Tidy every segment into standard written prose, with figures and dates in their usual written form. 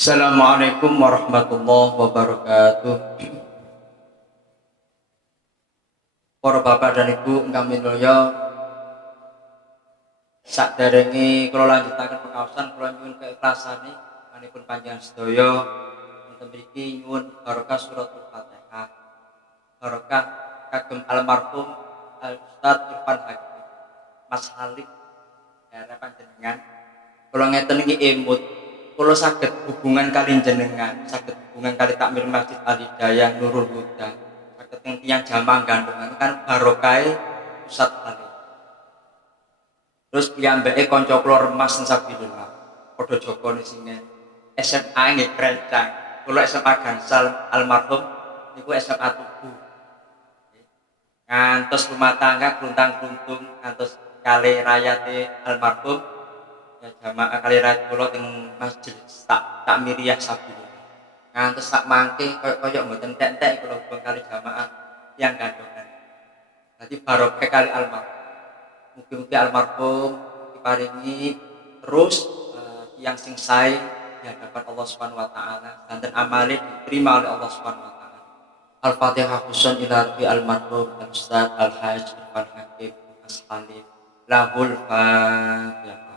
Assalamualaikum warahmatullahi wabarakatuh. Para bapak dan ibu ingkang minulya, saderenge kula lanjutaken pengaosan kula nyuwun keikhlasane manipun panjenengan sedaya wonten mriki nyuwun barokah suratul Fatihah. Barokah kagem almarhum Al Ustaz Irfan Hakim Mas Halid daerah panjenengan. Kula ngeten iki emut kula saged hubungan kali jenengan, saged hubungan kali takmir Masjid Al Hidayah Nurul Huda, saged tiyang jamaah gandungan kan barokah Ustaz Halid. Terus piyambake kanca kula remas sabilillah. Padha jagane singen. SMA nggih krencang. Kula SMA Gansal almarhum niku SMA Tugu. Ngantos rumah tangga kluntang-kluntung ngantos kali rayate almarhum ya jamaah kali rayat kula teng Masjid Takmiriyah sabilillah. Ngantos sak mangke kaya mboten entek-entek kula hubung kali jamaah yang gandongan. Dadi barokah kali almarhum. Mugi-mugi almarhum diparingi terus yang sing sae di hadapan Allah Subhanahu wa taala dan amale diterima oleh Allah Subhanahu wa taala. Al-Fatihah khusun ila rabbi almarhum Ustaz Al-Hajj Irfan Hakim Mas Halid lahul Fatihah.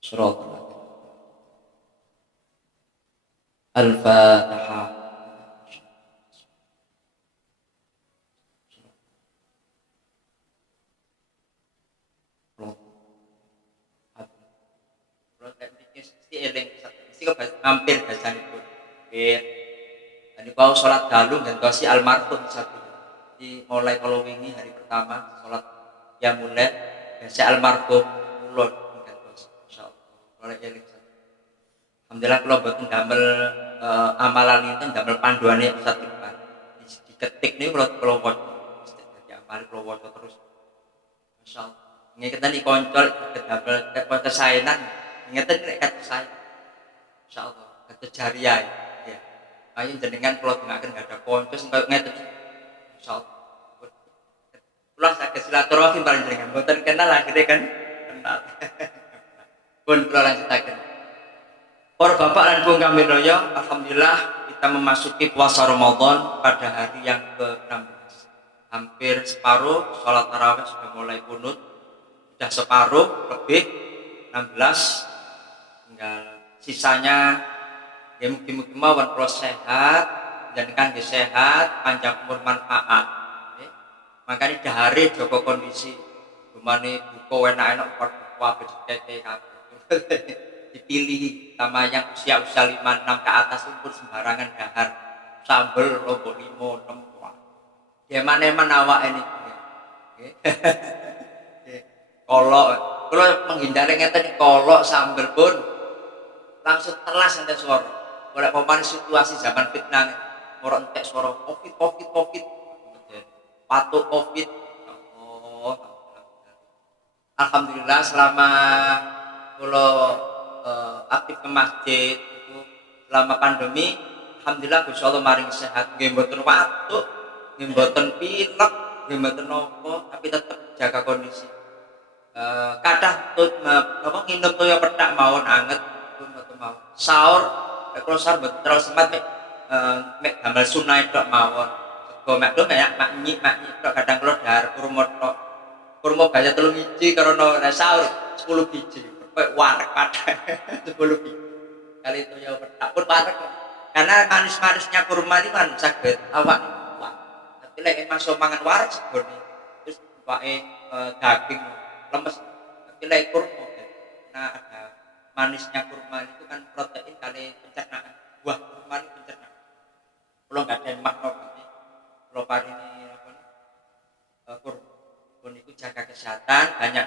Surat Al-Fatihah. Hampir basanipun. Nggih. Dan niku salat dalu ngantosi almarhum sabillah. Jadi mulai kalau wingi hari pertama salat yang mulai biasa almarhum kula ngantos insyaallah. Mulai eling. Alhamdulillah kula boten damel amalan itu damel panduane Ustaz Irfan. Diketik niku kula waca. Dadi amal kula waca terus. Masyaallah. Ngeten iki kanca damel kesaenan ngeten nek kata saya. Insyaallah kata jariah ya. Ayo jenengan kula dengaken enggak ada kanca sing koyo ngeten. Insyaallah. Kula saged silaturahim paling jenengan mboten kenal akhire kan kenal. Pun kula lanjutaken. Para bapak dan ibu kami doyo, alhamdulillah kita memasuki puasa Ramadan pada hari yang ke-16. Hampir separuh sholat tarawih sudah mulai kunut, sudah separuh lebih 16 tinggal sisanya ya mungkin mawon kula sehat dan kan sehat panjang umur manfaat ya. Makanya dahare joko kondisi rumane buka enak-enak kuwi bedheke kabeh dipilih sama yang usia-usia 56 ke atas itu sembarangan dahar sambel lombok limo 6 ya mana-mana awak ini kolok kalau menghindari ngeten kolok sambel pun langsung telas ente suara oleh pemain situasi zaman fitnah orang entek suara covid patuk covid oh alhamdulillah selama kalau aktif ke masjid itu selama pandemi alhamdulillah Gusti Allah maring sehat nggih mboten watuk nggih mboten pilek nggih mboten napa tapi tetap jaga kondisi kathah apa nginep toya pethak mawon anget mboten mawon sahur kalau sahur mboten terlalu sempat mek damel sunah tok mawon sego mek do mak nyik tok kadang kula dahar kurma tok kurma banyak 3 biji karena sahur 10 biji kayak warek padang 10 biji kali itu ya pun warek karena manis-manisnya kurma ini kan sakit awak kuat tapi lek masuk mangan warek segone terus pake daging lemes tapi lek kurma nah ada manisnya kurma itu kan protein kali pencernaan buah kurma ini pencernaan kalau nggak ada makna kalau pari ini apa kurma itu jaga kesehatan banyak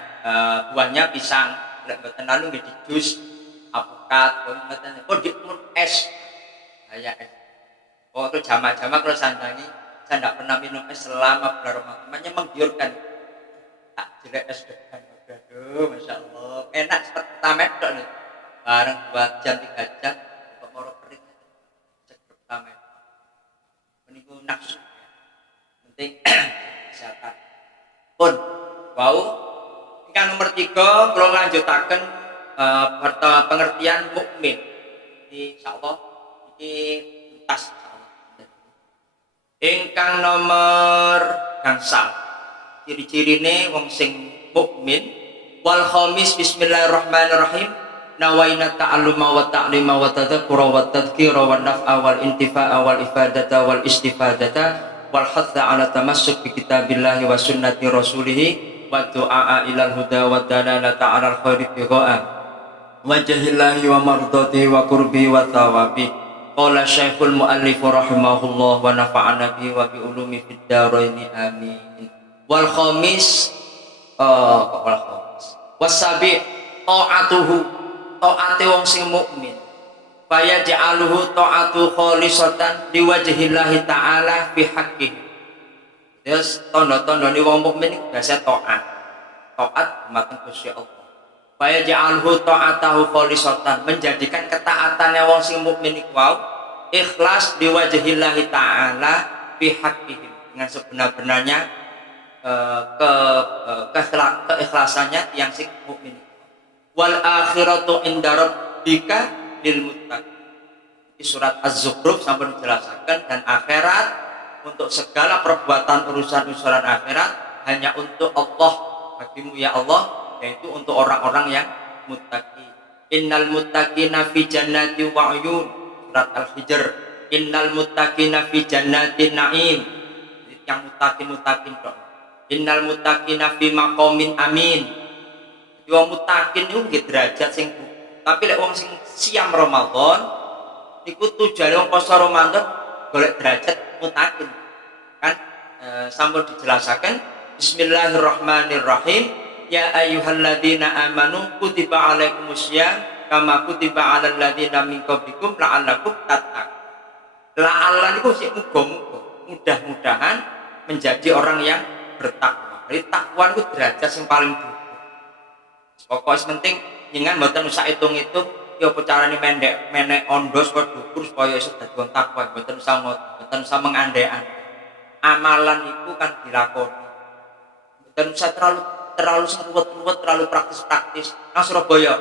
buahnya pisang lek mboten lalu nggih di jus apokat mboten kok di es kayak es oh itu jamaah-jamaah kalau sandangi saya tidak pernah minum es selama bulan Ramadan namanya menggiurkan tak jelek es degan aduh Masya Allah enak seperti pertama dok nih bareng 2 jam 3 jam kok moro kering cek pertama meniku nafsu penting kesehatan pun wow ingkang nomor 3 kula nglanjutaken pengertian mukmin. Insyaallah iki tuntas insyaallah. Ingkang nomor gangsal. Ciri-cirine wong sing mukmin. Wal khamis bismillahirrahmanirrahim. Nawaina ta'alluma wa ta'lima wa tadhakkura wa tadhkira wa naf'a wal intifa'a wal ifadata wal istifadata wal hatha ala tamassuk bi kitabillahi wa sunnati rasulih wa du'a ilal huda wa dalalata 'alal khairi bigha'a wajhillahi wa mardatihi wa qurbi wa thawabi. Qala Syekhul Muallif rahimahullah wa nafa'ana bihi wa bi ulumi fid dharain amin. Wal khamis wal khamis wasabi ta'atuhu taate wong sing mukmin faya ja'aluhu ta'atu khalisatan liwajhillahi ta'ala fi haqqihi. Terus tanda-tandane wong mukmin iku biasa taat dumateng Gusti Allah. Faya ja'aluhu ta'atahu khalisatan, menjadikan ketaatannya wong sing mukmin iku wau ikhlas liwajhillahi ta'ala fi haqqihi, dengan sebenar-benarnya keikhlasannya yang sing mukmin. Wal akhiratu inda rabbika lil muttaqin. Di surat Az-Zukhruf sampun dijelaskan, dan akhirat untuk segala perbuatan urusan-urusan akhirat hanya untuk Allah, bagimu ya Allah, yaitu untuk orang-orang yang muttaqi. Innal muttaqina fi jannati wa 'uyun. Surat Al-Hijr. Innal muttaqina fi jannatin na'im. Yang muttaqin kok. Innal muttaqina fi maqamin amin. Wong mutakin niku nggih derajat sing, tapi lek wong sing siam Ramadan niku tujuane wong poso Ramadan golek derajat mutakin. Kan sampun dijelasaken Bismillahirrahmanirrahim. Ya ayyuhalladzina amanu kutiba alaikumussyam kama kutiba alal ladzina min qablikum la'allakum tattaqun. La'alla niku sik mudah-mudahan menjadi orang yang bertakwa. Jadi takwa niku derajat sing paling dhuwur. Pokoknya penting jangan mboten usah hitung-hitung ya apa carane menek ondos kok dhuwur supaya iso dadi wong takwa, mboten usah mengandai-andai. Amalan itu kan dilakoni. Mboten usah terlalu ruwet-ruwet, terlalu praktis-praktis. Nang Surabaya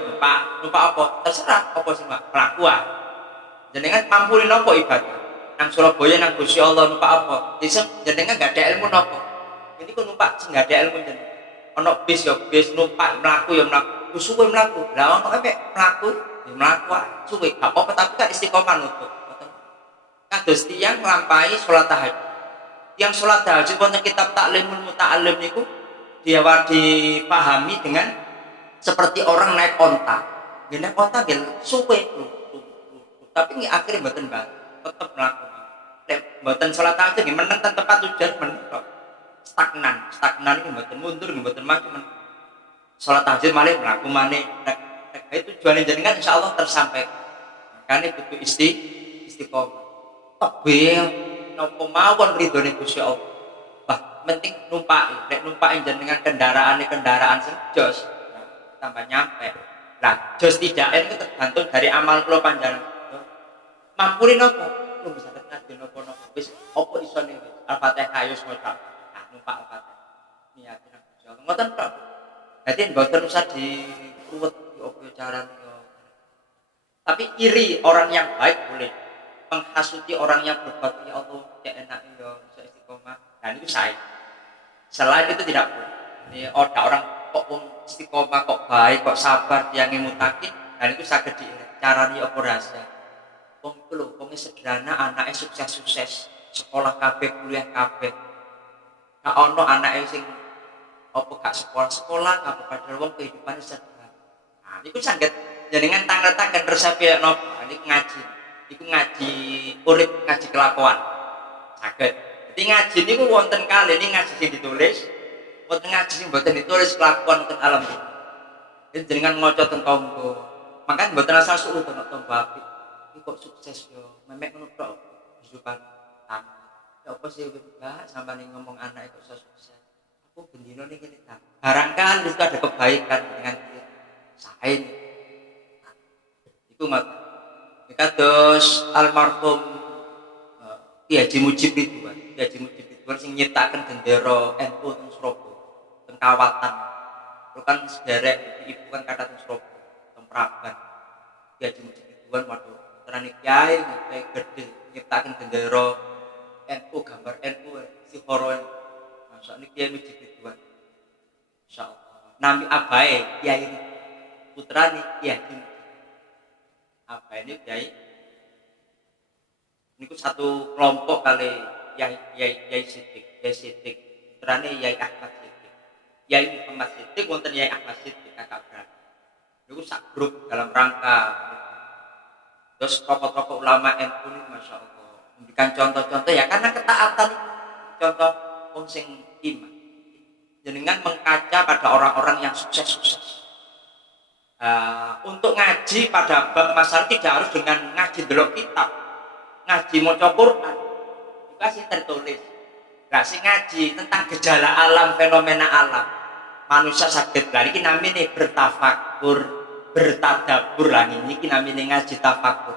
numpak apa? Terserah apa sih, Pak? Kelakuan. Jenengan mampu napa ibadah? Nang Surabaya nang Gusti Allah numpak apa? Disem jenengan gak ada ilmu napa? Ini kok numpak sing gak ada ilmu jenengan. Ono bis ya bis, numpak mlaku ya mlaku, suwe mlaku. Lah ono mek mlaku ya mlaku suwe gak apa-apa, tapi kan istiqomah nutup. Kados tiyang nglampahi salat tahajud. Yang salat tahajud wonten kitab Ta'limul Muta'allim niku dipahami dengan seperti orang naik onta. Nggih naik onta nggih suwe tapi nggih akhire mboten tetep mlaku. Nek mboten salat tahajud nggih meneng ten tempat tujuan meneng kok. Stagnan iki mboten mundur nggih mboten maju men. Salat tahajud malih mlaku maneh. Itu tujuane jenengan insyaallah tersampaikan. Makane kudu istiqomah. Tebel napa mawon ridhone Gusti Allah. Bah, penting numpaki. Nek numpaki jenengan kendaraan sing jos, tambah nyampe. Lah, jos tidake itu tergantung dari amal kula panjenengan. Mampune napa? Lu bisa ngaji napa-napa. Wis apa isone wis. Al-Fatihah ayo maca. Numpak Al-Fatihah. Niate nang Gusti Allah. Ngoten tok. Dadi mboten usah diruwet opo carane yo. Tapi iri orang yang baik boleh. Menghasuti orang yang berbuat ya Allah, ya enak yo, bisa istiqomah. Dan itu saya. Selain itu tidak boleh. Ini ada orang kok istiqomah, kok baik, kok sabar, yang mutakin, dan itu saged diirit. Carane opo rahasia. Wong iku lho, wong sederhana, anake sukses-sukses, sekolah kabeh, kuliah kabeh. Gak ono anake sing apa gak sekolah kabeh padahal wong kehidupane sederhana. Nah, niku saged jenengan tanggetaken resepe napa? Niku ngaji. Iku ngaji urip, ngaji kelakuan. Saged. Dadi ngaji niku wonten kalih ini ngaji sing ditulis, wonten ngaji sing mboten ditulis kelakuan wonten alam. Jadi jenengan maca teng tangga. Mangkan mboten asal suruh teng tangga apik. Iki kok sukses yo, memek ngono tok kehidupan tamu. Ya apa sih Mbak sampeyan ngomong anak kok iso sukses. Aku bendino ning kene ta. Barangkali itu ada kebaikan dengan dia. Sae. Iku mak kados almarhum Ki Haji Mujib Ridwan. Ki Haji Mujib Ridwan sing nyiptaken gendera NU teng Surabaya, teng Kawatan. Kalau kan sederek ibu kan kata teng Surabaya, teng Praban. Ya cuma segituan waduh. Terane kiai kayak gede nyiptakan bendera NU gambar NU si horo. Masa ini kiai masjid gituan. Insyaallah. Nami abae kiai putrane kiai. Apa ini kiai? Ini satu kelompok kali Yai Siddiq. Putrane Yai Ahmad Siddiq. Yai Muhammad Siddiq wonten Yai Ahmad Siddiq kakak beradik. Niku sak grup dalam rangka terus tokoh-tokoh ulama NU ini Masya Allah memberikan contoh-contoh ya karena ketaatan contoh wong sing iman jenengan mengkaca pada orang-orang yang sukses-sukses. Untuk ngaji pada bab masalah tidak harus dengan ngaji delok kitab, ngaji maca Quran itu kasih tertulis. Kasih ngaji tentang gejala alam, fenomena alam manusia sakit lari ini namanya bertafakur, bertadabur lah ini namanya ngaji tafakur.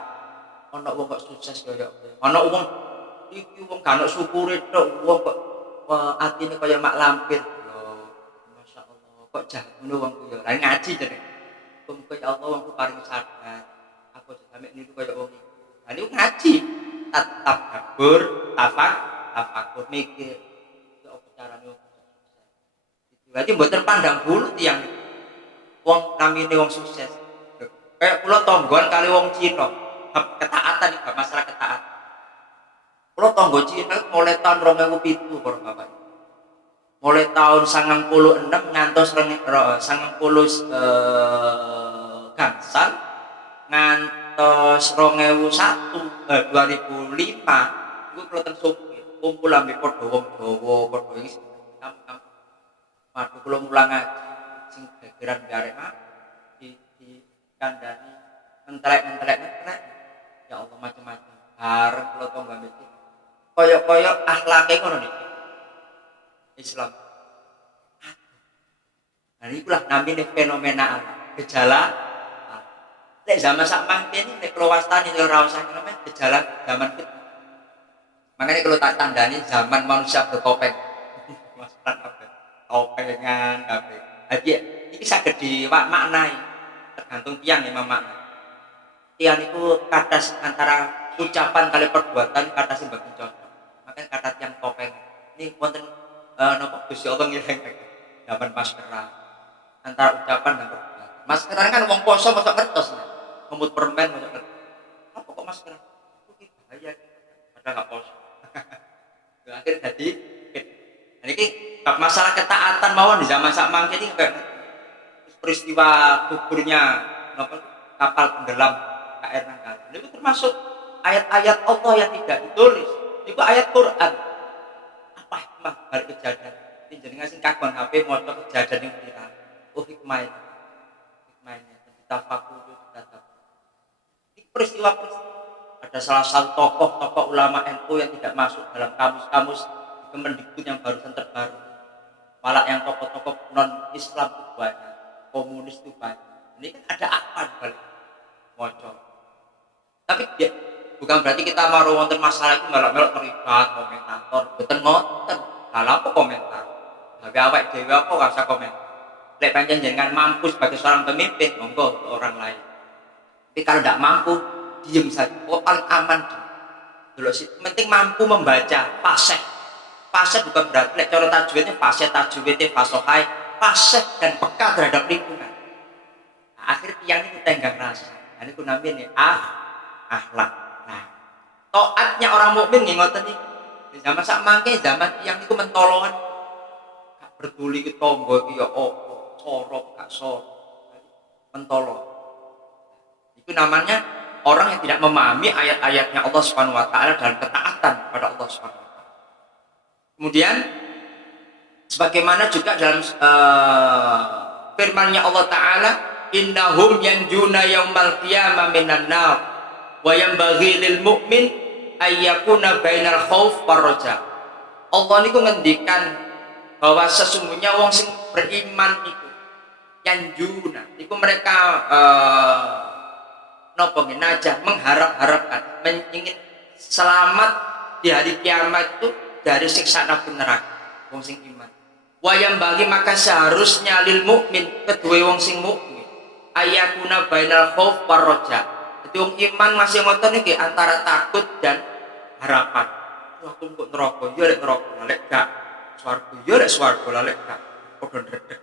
Ono wong kok sukses kaya ono wong iki wong gak ono syukure tok wong kok atine kaya mak lampir lho. Masyaallah kok jahat ngono wong ku ya. Lah ngaji jeneng. Muga ya Allah wong ku paring sadar. Aku sampe niku kaya wong iki. Lah niku ngaji tadabur, tafakur mikir. Ya apa carane wong sukses. Berarti mboten pandang bulu tiyang wong namine wong sukses. Kayak kula tonggon kali wong Cina. Ketaatan iki masalah ketaatan. Kula tangga Cina mulai tahun 2007 para Bapak. Mulai tahun 96 ngantos 90 gangsal ngantos 2005 iku kula teng Sopir kumpul ambek padha wong Jawa padha iki kampung. Madu kula mulang ngaji sing gegeran garek di kandhani mentelek ya Allah macam-macam bareng kula tangga mbek kaya akhlake ngono niki Islam. Nah ikulah namanya fenomena alam, gejala nek zaman sak mangke ini nek kelawastani ora usah namanya gejala zaman fitnah. Makanya kalau tak tandani zaman manusia bertopeng. Masalah kabeh. Topengan kabeh. Jadi iki saged dimaknai tergantung tiyang memang makna. Tiyang itu kata antara ucapan kali perbuatan kata sing mboten cocok. Makanya kata tiyang topeng. Ini wonten napa Gusti Allah ngiring zaman maskeran. Antara ucapan dan perbuatan. Maskeran kan wong poso mosok ngertos. Ngemut permen mosok ngertos. Apa kok maskeran? Itu bahaya. Padahal enggak poso. Akhirnya jadi ini masalah ketaatan mawon di zaman sak mangke ini peristiwa gugurnya kapal tenggelam KR Nanggala. Itu termasuk ayat-ayat Allah yang tidak ditulis. Itu ayat Quran. Apa hikmah balik kejadian? Ini jenengan sing kagon HP maca kejadian yang viral. Oh hikmahnya. Kita fakuh kita tahu. Ini peristiwa ada salah satu tokoh ulama NU yang tidak masuk dalam kamus-kamus Kemendikbud yang barusan terbaru. Malah yang tokoh-tokoh non-Islam itu banyak, komunis itu banyak. Ini kan ada apa di balik moco. Tapi ya, bukan berarti kita mau wonten masalah itu melok-melok terlibat komentator, boten ngoten. Kalau apa komentar? Tapi awak dhewe apa enggak usah komentar. Lek pancen jenengan mampu sebagai seorang pemimpin, monggo untuk orang lain. Tapi kalau tidak mampu, diam saja. Oh, paling aman dulu sih. Penting mampu membaca fasih. Fasih bukan berarti lek cara tajwidnya fasih, tajwidnya fasohai, fasih dan peka terhadap lingkungan. Nah, akhir tiang itu tenggang rasa. Nah, ini namanya akhlak. Nah, taatnya orang mukmin nggih ngoten iki. Di zaman sak mangke zaman tiang itu mentoloan. Gak peduli ki tangga iki ya opo, sorok gak sorok. Mentolo. Itu namanya orang yang tidak memahami ayat-ayatnya Allah Subhanahu wa taala dalam ketaatan pada Allah Subhanahu wa taala. Kemudian sebagaimana juga dalam firman-Nya Allah taala, innahum yanjuna yaumal qiyamah minan nar wa yanbaghi lil mu'min ay yakuna bainal khauf war raja. Allah niku ngendikan bahwa sesungguhnya wong sing beriman iku yanjuna iku mereka napa najah mengharap-harapkan ingin selamat di hari kiamat itu dari siksa api neraka wong sing iman. Wayang bagi maka seharusnya lil mukmin kedua wong sing mukmin ayakuna bainal khauf war raja. Jadi wong iman masih ngoten iki antara takut dan harapan. Aku kok neraka, ya lek neraka, lek gak swarga, ya lek swarga, lek gak padha ndredeg.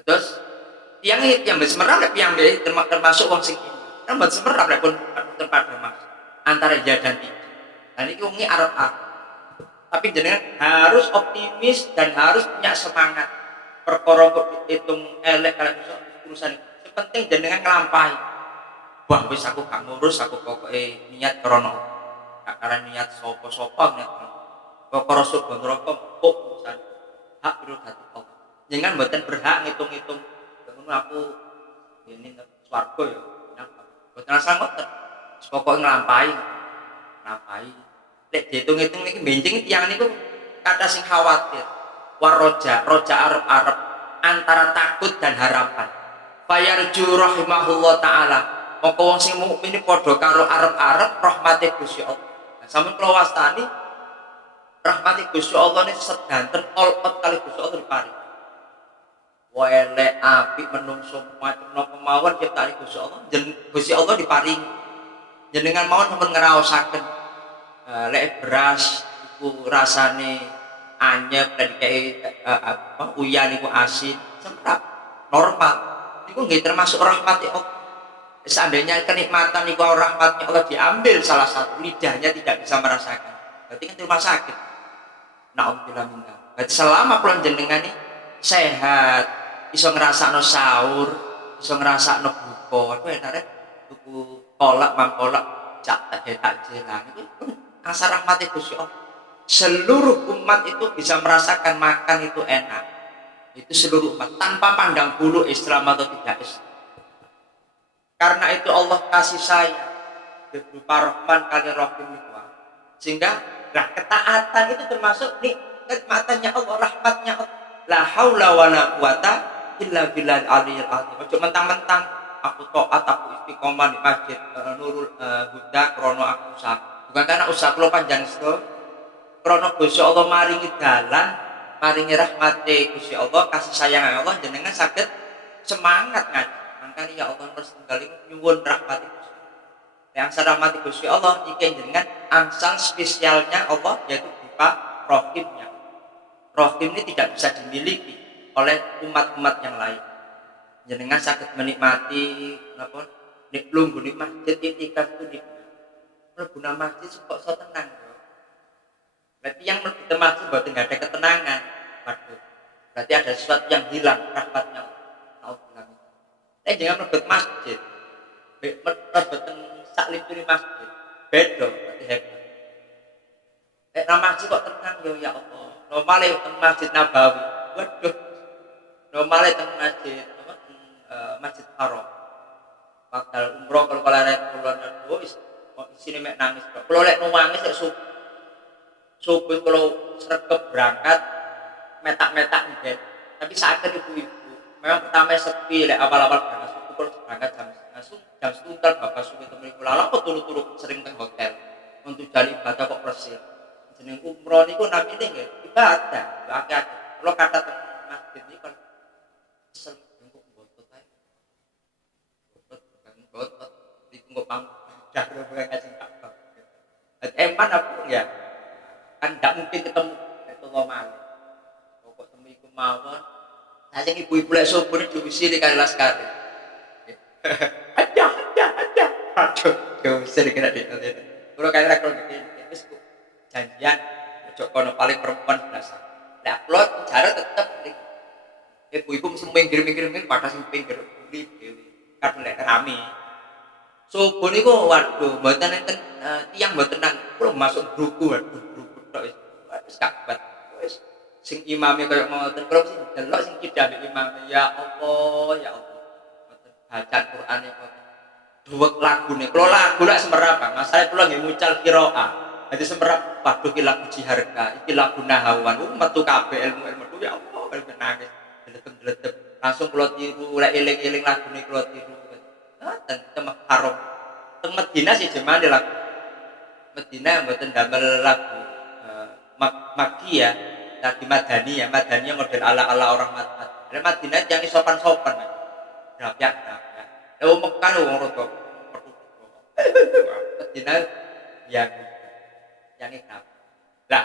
Terus yang semerap lek yang termasuk wong sing iman. Kan semerap lek pun tempat mas antara ya dan tidak. Nah ini wong arep-arep. Tapi jenengan harus optimis dan harus punya semangat. Perkara kok dihitung elek kalian iso urusan itu. Yang penting jenengan nglampahi. Wah wis aku gak ngurus, aku pokoke niat krana gak karena niat sapa-sapa niat. Perkara surga neraka kok urusan hak prerogatif Allah. Jenengan mboten berhak ngitung-ngitung ngono aku ini swarga ya. Mboten rasa ngoten. Pokoke nglampahi. Lek dihitung-hitung iki benjing tiyang niku kata sing khawatir. Roja arep-arep antara takut dan harapan. Fayarju rahimahullah taala. Moko wong sing mukmin padha karo arep-arep rahmate Gusti Allah. Nah, sampeyan kula wastani rahmate Gusti Allah niku sedanten olpet kali Gusti Allah diparing. Wa elek apik menungso macemno kemawon ciptaane Gusti Allah, Gusti Allah diparing. Jenengan mawon sampun ngraosaken lek beras iku rasane anyep dan kayak uyan iku asin semprap normal iku nggih termasuk rahmat Allah. Seandainya kenikmatan iku rahmatnya Allah diambil salah satu lidahnya tidak bisa merasakan berarti kan rumah sakit. Na'udzubillah minna. Berarti selama kula jenengan sehat iso ngrasakno sahur iso ngrasakno buka aku enak tuku kolak mangkolak cak takjelan itu asal rahmati Gusti Allah. Seluruh umat itu bisa merasakan makan itu enak. Itu seluruh umat tanpa pandang bulu Islam atau tidak Islam. Karena itu Allah kasih sayang berupa Rahman kali Rahim itu. Sehingga lah ketaatan itu termasuk nikmatnya Allah, rahmatnya Allah. La haula wala quwata illa billahil aliyil azim. Ojo mentang-mentang aku taat, aku istiqomah di masjid Nurul Huda krono aku usaha. Bukan karena usaha kula panjang sedo. Krono Gusti Allah maringi dalan, maringi rahmate Gusti Allah, kasih sayang Allah jenengan saged semangat ngaji. Mangkane ya Allah terus tinggali nyuwun rahmate Gusti. Yang rahmate Gusti Allah iki jenengan angsal spesialnya Allah yaitu berupa rahimnya. Rahim ini tidak bisa dimiliki oleh umat-umat yang lain. Jenengan saged menikmati napa nek lungguh di masjid itikaf itu guna masjid kok so tenang bro. Berarti yang mlebu masjid berarti nggak ada ketenangan. Waduh. Berarti ada sesuatu yang hilang rahmatnya. Jangan mlebu masjid. Mlebu sak lintune masjid. Beda berarti hebat. Nang masjid kok tenang yo ya Allah. Normale teng Masjid Nabawi. Waduh. Normale teng masjid Masjid Haram. Bakal umroh kalau arek kula wis sini mek nangis. Kalau lek nangis lek subuh kalau sregep berangkat metak-metak nggih. Tapi saken ibu-ibu, memang pertama sepi lek awal-awal berangkat subuh kalau berangkat jam 7 bapak subuh temen kula lha kok turu-turu sering teng hotel. Untuk jali ibadah kok presir. Jeneng umroh niku namine nggih ibadah. Akeh-akeh. Kalau kata teng masjid iki kon sel engko botot ae. Botot iku kok dah bukan kasih kabar. Eman apa ya? Kan tidak mungkin ketemu itu ngomong. Pokok temu iku mawon. Saya ibu-ibu lek subur diusi di kali laskar. Ada. Aduh, diusir kena di. Kulo kali ra kalau wis janjian ojo kono paling perempuan biasa. Lah kulo cara tetep ibu-ibu mesti minggir pada sing pinggir dewi. Kan lek rame. Subuh niku waduh mboten enten tiyang mboten nang kula masuk bruku waduh bruku tok wis gak kuat wis sing imame kaya ngoten kula sing delok sing kidang imame ya Allah ngoten baca Qur'ane ngoten dhuwek lagune kula lagu lak semerap masalah kula nggih mucal qiraah dadi semerap waduh iki lagu jiharka iki lagu nahawan metu kabeh ilmu ya Allah ben nangis deletep langsung kula tiru lek eling-eling lagune kula tiru teng Haram teng Madinah sih jemaah lagu Madinah mboten damel lagu Makki ya tadi Madani ya, Madani model ala-ala orang Madinah. Madinah yang sopan-sopan. Rapiak. Mekah wong rodok. Madinah yang ikap. Lah,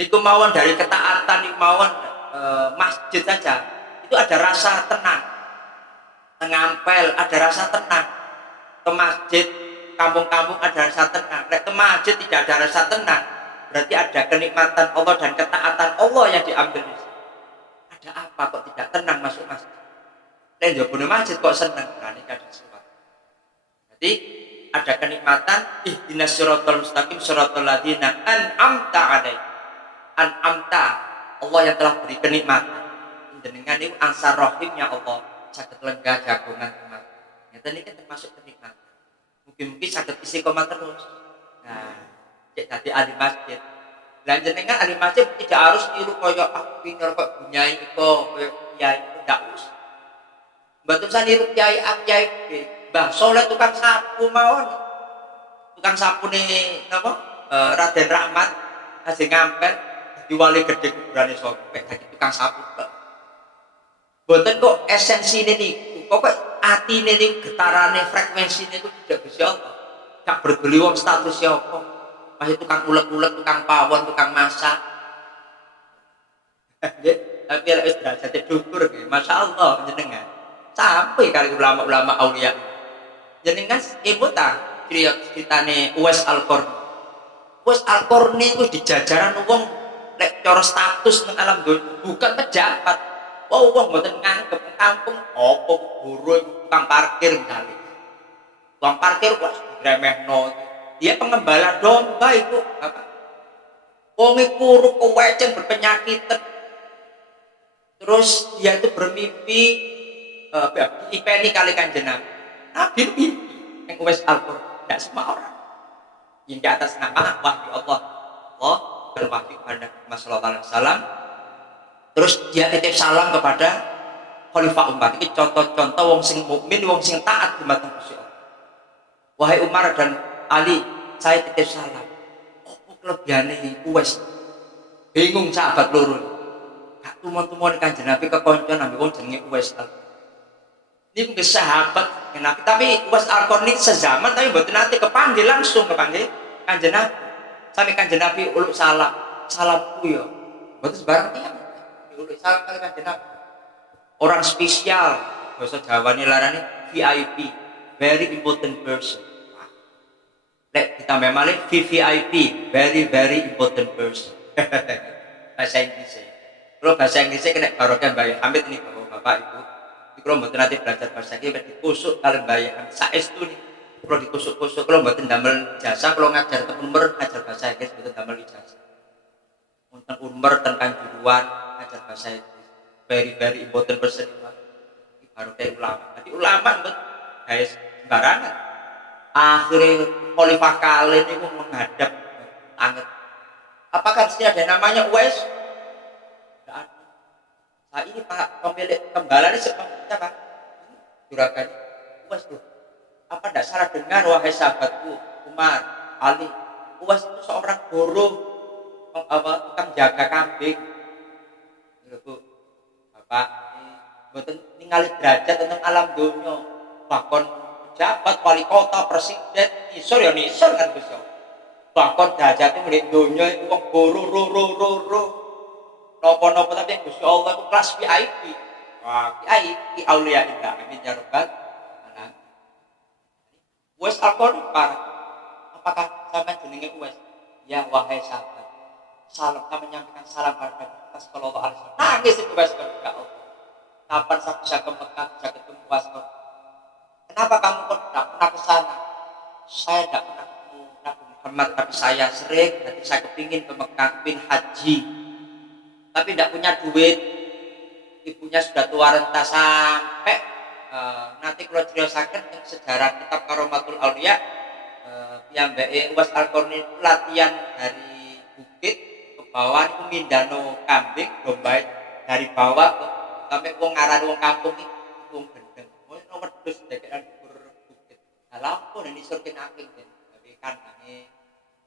niku mawon dari ketaatan niku mawon masjid saja itu ada rasa tenang. Ngampel ada rasa tenang. Ke masjid, kampung-kampung ada rasa tenang. Ke masjid tidak ada rasa tenang. Berarti ada kenikmatan Allah dan ketaatan Allah yang diambil. Ada apa kok tidak tenang masuk masjid? Lain jabune masjid kok senang. Nah, ini ada sesuatu. Jadi ada kenikmatan ihdinas siratal mustaqim siratal ladzina an'amta alaihim. An'amta Allah yang telah beri kenikmatan. Dengan itu ansar rahimnya Allah saged lenggah jagongan umat. Ngeten iki termasuk kenikmatan. Mungkin saged istiqomah terus. Nah, cek dadi ahli masjid. Lah jenengan ahli masjid tidak harus niru kaya aku pinter kok nyai iko kaya kiai ndak usah. Mboten usah niru kiai Mbah Soleh tukang sapu mawon. Tukang sapune napa? Raden Rahmat hasil ngampel di wali gede kuburane sopek dadi tukang sapu. Mboten kok esensine niku, kok atine niku getarane frekuensine niku tidak Gusti Allah. Gak bergeli wong status apa. Masih tukang ulet-ulet, tukang pawon, tukang masak. Nggih, tapi lek wis derajate dhuwur nggih, masyaallah jenengan. Sampai kali ulama-ulama aulia. Jenengan ibu ta ceritane Uwais Al-Qarni. Uwais Al-Qarni iku dijajaran wong lek cara status nang alam donya, bukan pejabat. Wong mboten nganggep kampung apa guru tukang parkir misalnya. Tukang parkir kok gremehno. Dia pengembala domba itu, Bapak. Wong iku kewecen berpenyakit. Terus dia itu bermimpi dipeni kali Kanjeng Nabi. Nabi mimpi yang Uwais Al-Qarni. Tidak semua orang. Yang di atas nama wahyu Allah. Allah dan wahyu kepada Muhammad sallallahu alaihi wasallam. Terus dia titip salam kepada Khalifah Umar. Ini contoh-contoh wong sing mukmin, wong sing taat dumateng Gusti Allah. Wahai Umar dan Ali, saya titip salam. Apa kelebihane Uwais? Bingung sahabat loro. Gak tumon-tumon Kanjeng Nabi kekoncon ambek wong jenenge Uwais Al-Qarni. Niku sahabat Nabi, tapi Uwais Al-Qarni sezaman tapi mboten nate kepanggil langsung kepanggil Kanjeng Nabi. Sampai Kanjeng Nabi uluk salam. Salamku ya. Mboten sembarang tiyang. Uluk salam kali Kanjeng Nabi. Orang spesial bahasa Jawa ini larane VIP, very important person. Lek ditambah malih VVIP, very important person. Bahasa Inggris. Kalau bahasa Inggrisnya kena barokah Mbak Hamid ini Bapak Ibu. Ini kalau mboten nanti belajar bahasa Inggris dikusuk kalian Mbak Hamid. Saestu nih. Kalau dikusuk-kusuk kalau mboten damel jasa kalau ngajar temen umur ngajar bahasa Inggris mboten damel ijazah. Wonten umur tentang juruan ngajar bahasa Inggris. Very important person. Ini barokah ulama. Jadi ulama mboten guys sembarangan. Akhirnya Khalifah kali ini menghadap anget. Apakah di sini ada namanya Uwais? Tidak ada. Nah ini Pak pemilik gembala ini siapa? Juragan Uwais tuh. Apa tidak salah dengar wahai sahabatku Umar, Ali? Uwais itu seorang buruh, tukang jaga kambing. Bu, Bapak, buatan ningali derajat tentang alam dunia, bahkan pejabat, wali kota, presiden, nisor ya nisor kan besok. Bahkan derajatnya milik dunia itu wong boro nopo tapi yang Gusti Allah itu kelas VIP. Wah, VIP aulia indah amin ya rabbal alamin. Uwais Al-Qarni apakah sama jenenge Uwais? Ya wahai sahabat, salam kami menyampaikan salam kepada kita sallallahu alaihi wasallam. Nangis itu Uwais ya Allah. Kapan saya bisa ke Mekah, bisa ketemu Uwais? Kenapa kamu kok tidak pernah ke sana? Saya tidak pernah ketemu Nabi Muhammad, tapi saya sering, nanti saya kepingin ke Mekah, kepingin haji. Tapi tidak punya duit. Ibunya sudah tua renta sampai nanti kalau ceritakan yang sejarah kitab Karomatul Aulia, yang Uwais Al-Qarni latihan dari bukit ke bawah itu mindano kambing, domba dari bawah sampai wong ngaran wong kampung iki wong gendeng. Nomor terus deketan bukit. Lah apa nek isor kenaking tapi kan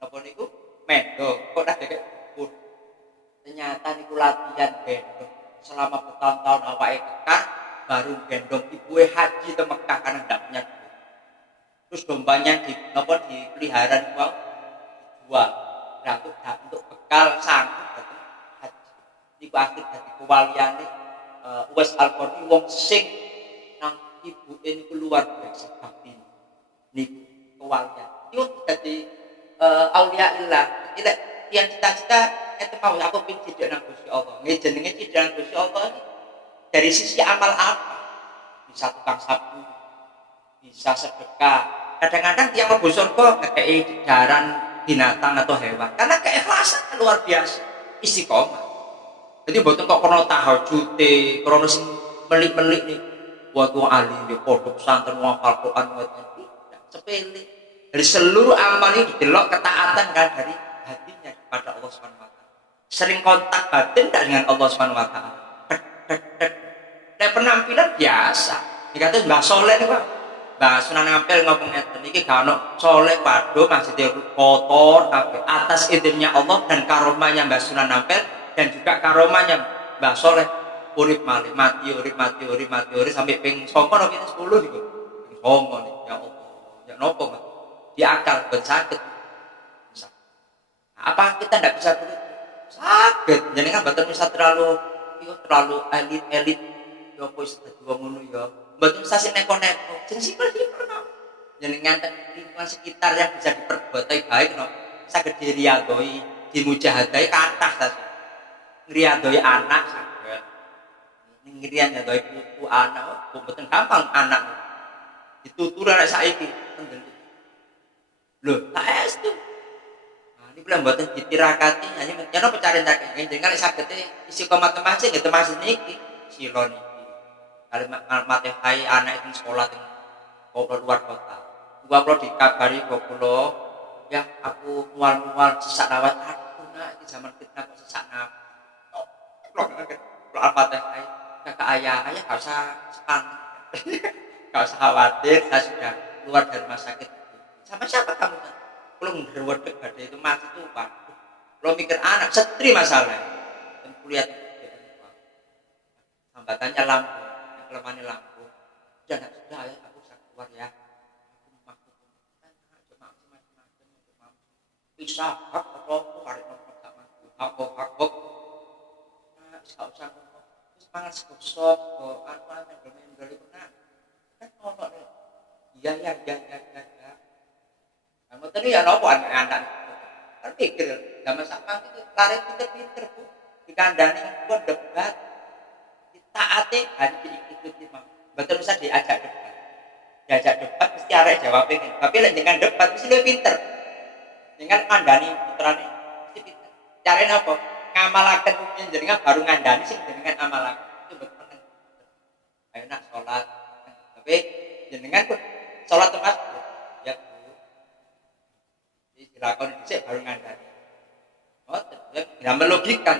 napa niku mendo kok dak dekek bukit. Ternyata niku latihan gendong selama bertahun-tahun awake kekar baru gendong ibuke haji ke Mekah karena ndak punya duit. Terus dombanya dipelihara niku wau dijual. Nah, untuk bekal sanggup dateng haji. Niku akhir dadi kewaliane Uwais Al-Qarni wong sing nang ibuke niku luar biasa bakti. Niku kewalian. Iku dadi aulia illah. Jadi lek tiyang cita-cita itu mau aku pin cidek nang Gusti Allah. Nggih jenenge cidek nang Gusti Allah dari sisi amal apa? Bisa tukang sapu, bisa sedekah. Kadang-kadang tiang mlebu surga ngekeki jaran binatang atau hewan karena keikhlasan luar biasa, istiqomah. Jadi mboten kok krana tahajute, krana sing melik-melik nih. Buat wong alim yo podok santen wong hafal Quran ngoten tidak sepele. Dari seluruh amal ini didelok ketaatan kan dari hatinya kepada Allah Subhanahu wa taala. Sering kontak batin dengan Allah Subhanahu wa taala. Nah, penampilan biasa. Dikatakan Mbah Soleh nih Pak. Mbah Sunan Ampel ngomong ngeten iki gak ono soleh padha masjid kotor kabeh atas izinnya Allah dan karomahnya Mbah Sunan Ampel dan juga karomahnya Mbah Soleh urip malih mati urip sampai ping 9 napa 10 niku. Ping 9 nih ya Allah. Ya nopo Mas? Di akal ben saged. Bisa. Nah, apa kita ndak bisa begitu? Saged. Jenengan mboten bisa terlalu elit yo wis dadi wong ngono ya. Mboten usah sing neko-neko. Sing simpel-simpel kok. Jenengan lingkungan sekitar yang bisa diperbuat baik no. Saged diriadoi, dimujahadai kathah ta. Ngriadoi anak saged. Ngriadoi putu anak kok mboten gampang anak. Ditutur anak saiki kendel. Lho, tak estu. Nah, ini belum mboten ditirakati hanya yen apa carintake. Jenengan saged isi komat masjid nggih masjid niki silon iki. Kalimat hai anak itu sekolah di luar kota. Gua kalau dikabari kula ya aku mual-mual sesak rawat aku nak di zaman fitnah kok sesak nafas. Kalau Al-Fatihah kakak ayah gak usah sepan. Gak usah khawatir, saya sudah keluar dari rumah sakit. Sama siapa kamu? Belum berwedek badai itu mati itu waduh. Belum mikir anak, setri masalah. Dan kuliah itu hambatannya lampu. Kelemahan lampu dan sudah ya aku bisa keluar ya aku mampu cuma macam-macam bisa apa hari nomor sama aku nggak usah semangat sekosok apa yang dari pernah kan ngomong iya kamu tadi ya nopo anak kan pikir zaman sama itu lari pinter bu di kandang ini buat debat taate hari diikuti mau betul bisa diajak debat mesti arek jawab ini tapi lek dengan debat mesti lebih pinter dengan kandani putrane mesti pinter carane apa ngamalaken mungkin jenengan baru ngandani sing jenengan amalaken itu betul ayo nak salat tapi jenengan pun salat mas ya Bu dilakoni dhisik baru ngandani oh tidak melogikan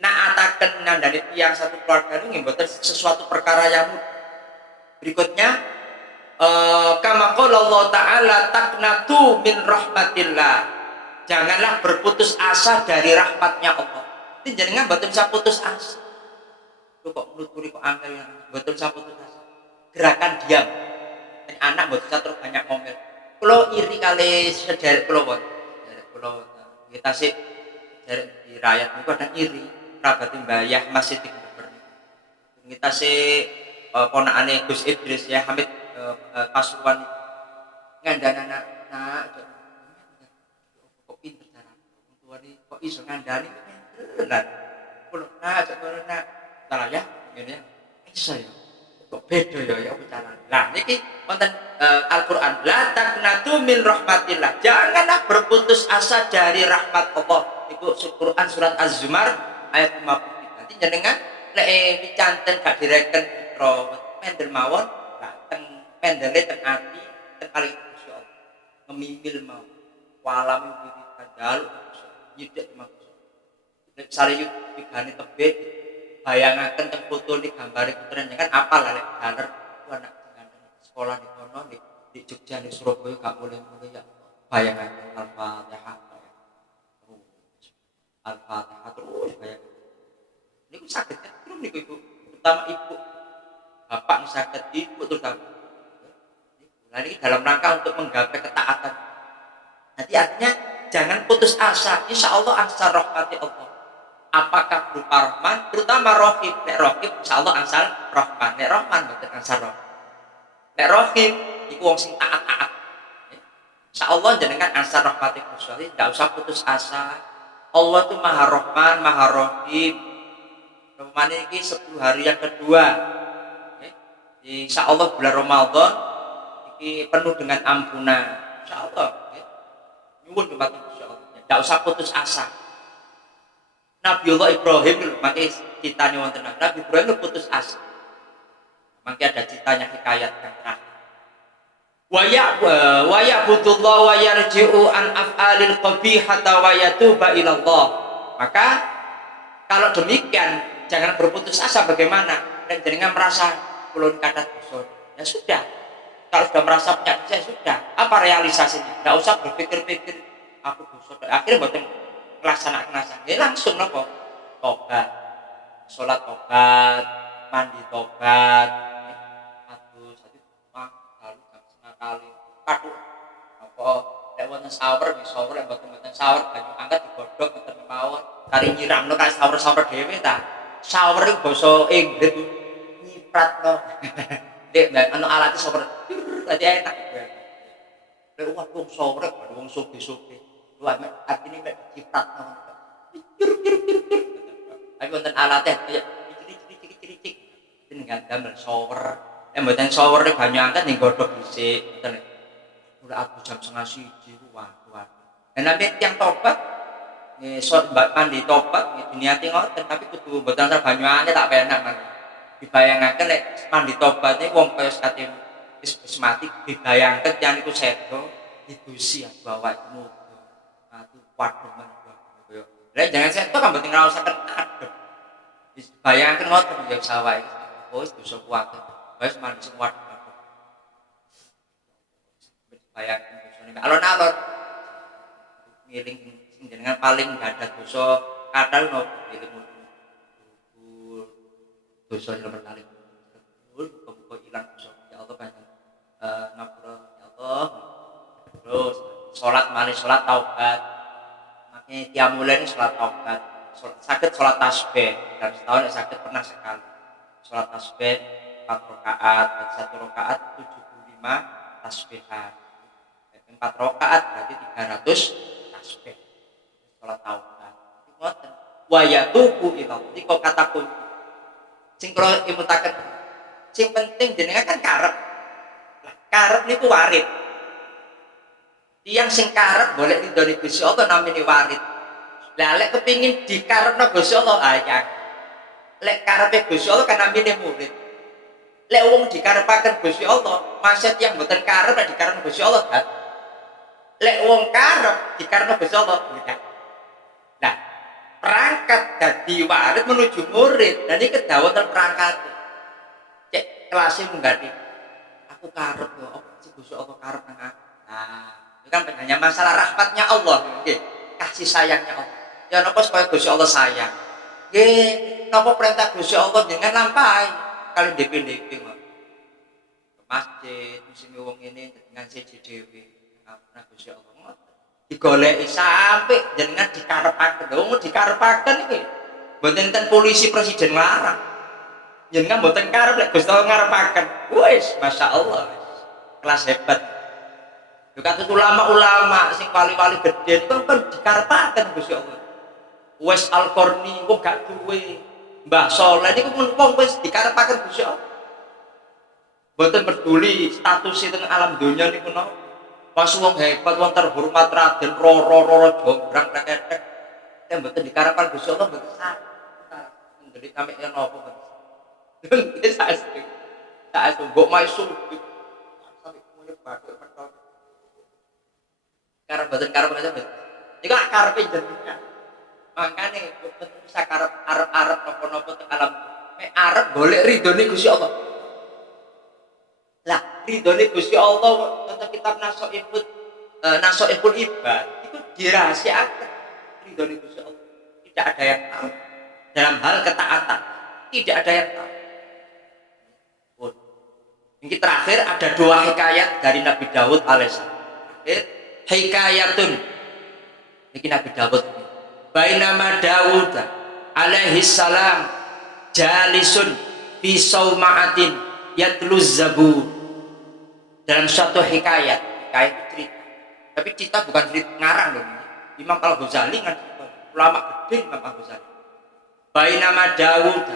naataken nandani tiyang satu keluarga ini mboten sesuatu perkara yang mudah. Berikutnya kama qala Allah taala taqnatu min rahmatillah. Janganlah berputus asa dari rahmatnya Allah. Ini jenengan mboten bisa putus asa. Lu kok nuturi kok angel mboten bisa putus asa. Gerakan diam. Dan anak mboten bisa terus banyak ngomel. Kula iri kali sederek kula wonten. Sederek kula kita sih sederek di rakyat niku ada iri. Kerabat Mbayah masih dikeber. Kita si ponakane Gus Idris ya Hamid Pasuruan ngandani anak kok pinter cara tuane kok iso ngandani beneran. Kulo nak salah ya ngene ya. Iso ya. Kok beda ya bicara. Lah niki wonten Al-Qur'an la taqnatu min rahmatillah. Janganlah berputus asa dari rahmat Allah. Iku Quran surat Az-Zumar ayat 50. Nanti jenengan lek dicanten gak direken putra mendel mawon dateng mendele teng ati teng kali Gusti Allah ngemimil mau walam iki kadal yidik maksud nek sare yugane tebe bayangaken teng foto ni gambare putra jenengan apal lek daler anak jenengan sekolah di kono di Jogja di Surabaya gak boleh ya bayangaken Al-Fatihah Al-Fatihah terus kayak niku saged terus niku Ibu, terutama Ibu. Bapak saged Ibu terus apa? Nah ini dalam rangka untuk menggapai ketaatan. Nanti artinya jangan putus asa. Insya Allah angsal rahmati Allah. Apakah berupa rahman, terutama rohim. Nek rohim, insya Allah angsal rahman. Nek rahman betul angsal rahman. Nek rohim, itu wong sing taat-taat. Insya Allah jenengan angsal rahmati Gusti. Tidak usah putus asa. Allah itu maha rahman, maha rohim. Rahman ini 10 hari yang kedua. Insya Allah bulan Ramadan ini penuh dengan ampunan. Insya Allah. Nyuwun kepada Gusti Allah. Tidak usah putus asa. Nabiullah Ibrahim makanya citanya wonten Nabi Ibrahim putus asa. Makanya ada citanya hikayat yang terakhir. Wa ya'budullah wa yarji'u an af'alil qabihata wa yatuba ilallah. Maka kalau demikian jangan berputus asa bagaimana? Dan jangan merasa ulun kata dosa. Ya sudah. Kalau sudah merasa punya dosa ya sudah. Apa realisasinya? Tidak usah berpikir-pikir aku dosa. Akhirnya boten melaksanakan ya langsung nopo tobat, sholat tobat, mandi tobat, aduh satu kali jam kali kaduk apa lek wonten shower lek mboten shower banyu angkat digodhog mboten mawon kari nyiramno kali shower dhewe ta shower iku basa Inggris nyipratno nek ana alat shower dadi enak lek wong shower wong soge-soge artinya mek ciprat tapi wonten alatnya kayak cicik dengan gambar shower mboten shower banyu angkat ning godhog dhisik ngoten udah aku jam 1:30 waduh dan nanti yang tobat mandi tobat diniati ngoten tapi kudu mboten banyu angkat tak penak man dibayangaken lek mandi tobat niku wong kaya sakate wis mati dibayangke yen iku sedo didusi bawa itu waduh yo. Lah jangan seto kan mboten ngraosaken adem. Wis bayangken ngoten ya sawah iki. Wis dosa kuwat. Wis mandi sing waduh. Bayangken dosane alon-alon. Ngiling sing jenengan paling enggak ada dosa kadal nopo ilmu. Dosa yang berkali. Buka ilang dosa. Ya Allah banyak ngapura ya Allah. Terus salat mari salat taubat. Tiap mulai ini sholat taubat, sakit sholat tasbih dan setahun sakit pernah sekali sholat tasbih 4 rakaat, 1 rakaat 75 tasbihan 4 rakaat berarti 300 tasbih sholat taubat wa yatubu ilallah ini kok kata kunci sing kula imutaken sing penting jenengan kan karep niku warid. Tiang sing karep boleh ridhone Gusti Allah namine warid. Lah lek kepengin dikarepno Gusti Allah ayang. Lek karepe Gusti Allah kan namine murid. Lek wong dikarepaken Gusti Allah, masa tiyang mboten karep lek dikarepno Gusti Allah kan. Lek wong karep dikarepno Gusti Allah beda. Nah, perangkat dadi warid menuju murid. Dan iki kedawon perangkat. Cek kelasé munggati. Aku karep yo, apa sih Gusti Allah karep nang aku. Nah, kan hanya masalah rahmatnya Allah, kasih sayangnya Allah. Ya napa supaya Gusti Allah sayang. Nggih, napa perintah Gusti Allah dengan lampahi kali DP ke masjid, musim wong ini dengan siji dhewe. Nah Gusti Allah digoleki sampai jenengan dikarepaken. Wong dikarepaken iki. Mboten enten polisi presiden larang. Jenengan mboten karep lek Gusti Allah ngarepaken. Wis, masyaallah. Kelas hebat. Juga ulama-ulama sing wali-wali gede itu kan dikarepaken Gusti Allah. Wes Al-Qarni kok gak duwe. Mbah Saleh niku mun wong wis dikarepaken Gusti Allah. Mboten peduli status teng alam donya niku napa. Pas wong hebat, wong terhormat Raden Roro jombrang tetek. Nek mboten dikarepaken Gusti Allah mboten saged. Ndelik sampe yen napa mboten. Wis asli. Tak mbok maisu. Sampe mune bathuk petok. Karep mboten karep aja mboten. Niku karepe jenengan. Makane mboten bisa arep-arep napa-napa teng alam. Nek arep golek ridhone Gusti Allah. Lah, ridhone Gusti Allah tentang kitab Nasoiful Ibad itu dirahasiakan ridhone Gusti Allah. tidak ada yang tahu. Dalam hal ketaatan tidak ada yang tahu. Ini terakhir ada dua hikayat dari Nabi Daud alaihissalam. Hikayatun ini Nabi Daud. Bainama Daud alaihissalam jalisun fi sauma'atin yatluz zabur. Dalam suatu hikayat itu cerita. Tapi cerita bukan cerita ngarang loh. Imam Al-Ghazali kan ulama gede Imam Al-Ghazali. Bainama Daud,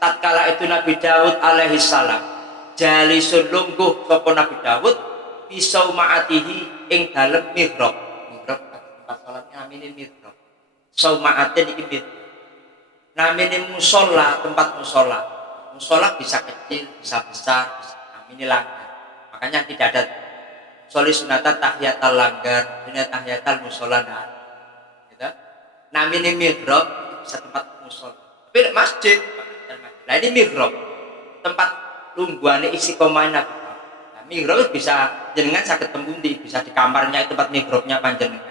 tatkala itu Nabi Daud alaihissalam jalisun lungguh sapa Nabi Daud fi sauma'atihi ing dalem mihrab. Mihrab tempat salat namine mihrab. Sauma'atin iki mihrab. Namine musholla, tempat musholla. Musholla bisa kecil, bisa besar, namine langgar. Makanya tidak ada soli sunatan tahiyatal langgar, ini tahiyatal musholla gitu. Namine mihrab bisa tempat musholla. Tapi masjid. Nah ini mihrab, tempat lungguane istiqomah Nabi. Nah, mihrab bisa jenengan saged tembundi, bisa di kamarnya itu tempat mihrabnya panjenengan.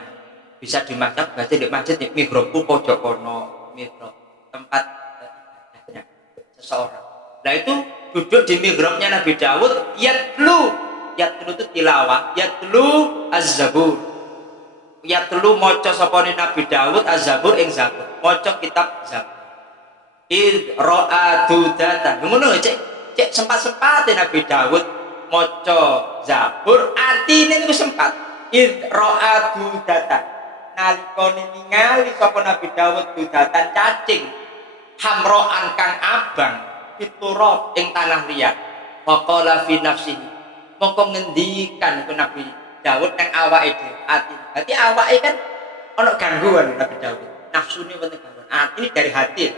Bisa di masjid, baca di masjid mihrabku pojok kono, mihrab tempat ibadahnya seseorang. Nah itu duduk di mihrabnya Nabi Daud, yatlu itu tilawah, yatlu az-zabur. Yatlu maca sapane Nabi Daud az-zabur ing zabur. Maca kitab zabur. Id ra'a dudatan. Ngono cek sempat-sempate Nabi Daud maca zabur, atine niku sempat. Id ra'a dudatan. Nalika ningali sapa Nabi Daud dudatan cacing hamroan kang abang fiturab ing tanah liat. Faqala fi nafsihi. Mongko ngendikan iku Nabi Daud nang awake dhewe ati. Berarti awake kan ana gangguan Nabi Daud. Nafsune wonten gangguan. Ati dari hati.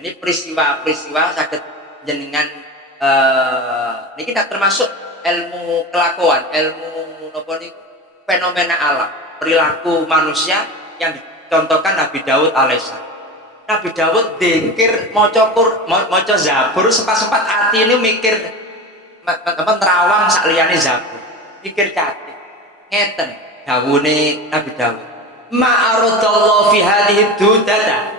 Ini peristiwa-peristiwa saged jenengan niki tak termasuk ilmu kelakuan, ilmu napa niku fenomena alam, perilaku manusia yang dicontohkan Nabi Daud alaihissalam. Nabi Daud dzikir maca zabur sempat-sempat ati ini mikir nerawang sak liyane zabur. Mikir cantik. Ngeten dawuhe Nabi Daud. Ma'aradallahu fi hadhihi dudata.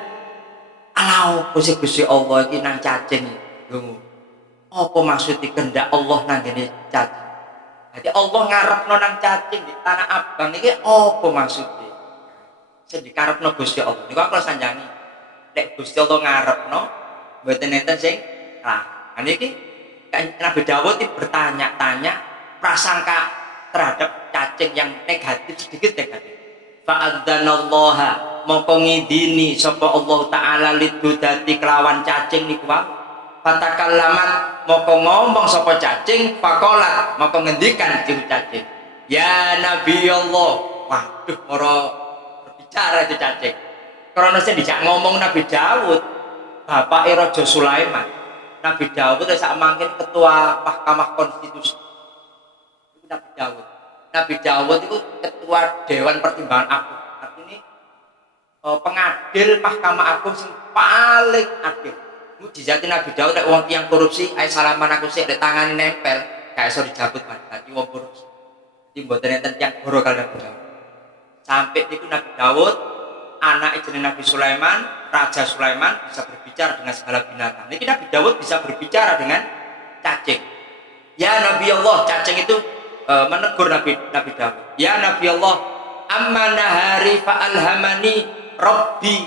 Alau Gusti Allah iki nang cacing iki. Apa maksud kehendak Allah nang ngene cacing? Jadi Allah ngarepno nang cacing di tanah abang iki apa maksudnya? Sing dikarepno Gusti Allah. Niku aku sanjangi. Nek Gusti Allah ngarepno mboten enten sing lah. Niki Nabi Daud itu bertanya-tanya prasangka terhadap cacing yang negatif, sedikit negatif. Fa'adzanallaha mongko ngidini sapa Allah taala lidudati kelawan cacing niku wae. Fatakallamat mongko ngomong sapa cacing, faqalat mongko ngendikan cacing. Ya Nabi Allah. Waduh, ora berbicara itu cacing. Karena sing dijak ngomong Nabi Daud, bapake Raja Sulaiman. Nabi Daud sak mangkin ketua Mahkamah Konstitusi. Itu Nabi Daud. Nabi Daud itu ketua Dewan Pertimbangan Agung. Artinya pengadil Mahkamah Agung yang paling adil. Mujizate Nabi Daud nek wong tiyang korupsi ae salaman aku sik nek tangane nempel, gak iso dijabut mati wong korupsi. Iki mboten enten tiyang goro kali Nabi Daud. Sampai niku Nabi Daud anak jenenge Nabi Sulaiman, Raja Sulaiman bisa berbicara dengan segala binatang. Ini Nabi Daud bisa berbicara dengan cacing. Ya Nabi Allah, cacing itu menegur Nabi Daud. Ya Nabi Allah, amma nahari fa'alhamani Rabbi